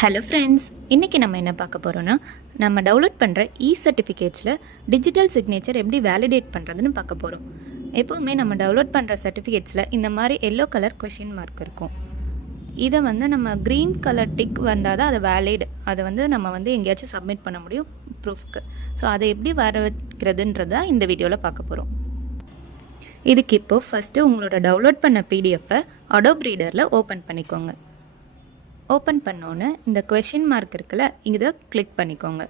Hello friends, இன்றைக்கி நம்ம என்ன பார்க்க போகிறோன்னா, நம்ம டவுன்லோட் பண்ணுற சர்டிஃபிகேட்ஸில் டிஜிட்டல் சிக்னேச்சர் எப்படி வேலிடேட் பண்ணுறதுன்னு பார்க்க போகிறோம். எப்போவுமே நம்ம டவுன்லோட் பண்ணுற சர்டிஃபிகேட்ஸில் இந்த மாதிரி எல்லோ கலர் கொஷின் மார்க் இருக்கும். இதை நம்ம க்ரீன் கலர் டிக் வந்தால் தான் அது வேலிட். அதை நம்ம எங்கேயாச்சும் சப்மிட் பண்ண முடியும் ப்ரூஃப்க்கு. ஸோ அதை எப்படி வர வைக்கிறதுன்றதை இந்த வீடியோவில் பார்க்க போகிறோம். இதுக்கு இப்போது ஃபஸ்ட்டு உங்களோட டவுன்லோட் பண்ண பிடிஎஃப்பை அடோப் ரீடரில் ஓப்பன் பண்ணிக்கோங்க. ஓப்பன் பண்ணோன்னே இந்த கொஷின் மார்க் இருக்குல்ல, இதை கிளிக் பண்ணிக்கோங்க.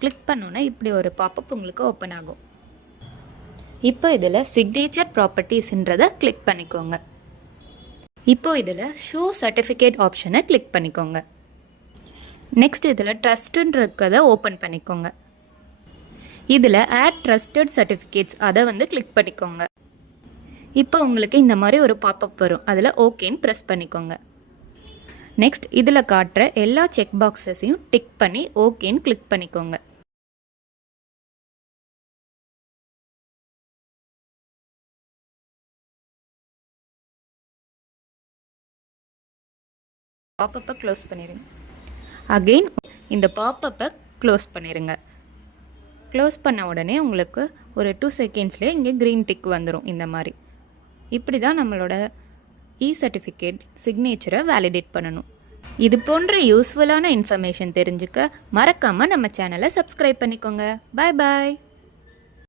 கிளிக் பண்ணோன்னே இப்படி ஒரு பாப்பப் உங்களுக்கு ஓப்பன் ஆகும். இப்போ இதில் சிக்னேச்சர் ப்ராப்பர்ட்டிஸ்ன்றதை கிளிக் பண்ணிக்கோங்க. இப்போ இதில் ஷோ சர்டிஃபிகேட் ஆப்ஷனை கிளிக் பண்ணிக்கோங்க. நெக்ஸ்ட் இதில் ட்ரஸ்ட்டுன்றதை ஓப்பன் பண்ணிக்கோங்க. இதில் ஆட் ட்ரஸ்டட் சர்டிஃபிகேட்ஸ் அதை கிளிக் பண்ணிக்கோங்க. இப்போ உங்களுக்கு இந்த மாதிரி ஒரு பாப்பப் வரும். அதில் ஓகேன்னு ப்ரெஸ் பண்ணிக்கோங்க. நெக்ஸ்ட் இதில் காட்டுற எல்லா செக் பாக்ஸஸையும் டிக் பண்ணி ஓகேன்னு கிளிக் பண்ணிக்கோங்க. பாப்பப்பை க்ளோஸ் பண்ணிடுங்க. அகெயின் இந்த பாப்பப்பை க்ளோஸ் பண்ணிடுங்க. க்ளோஸ் பண்ண உடனே உங்களுக்கு ஒரு 2 செகண்ட்ஸ்லேயே இங்கே க்ரீன் டிக் வந்துடும். இந்த மாதிரி இப்படி தான் நம்மளோட சர்டிஃபிகேட் சிக்னேச்சரை வேலிடேட் பண்ணணும். இது போன்ற யூஸ்ஃபுல்லான இன்ஃபர்மேஷன் தெரிஞ்சுக்க மறக்காமல் நம்ம சேனலை சப்ஸ்கிரைப் பண்ணிக்கோங்க. பாய் பாய்.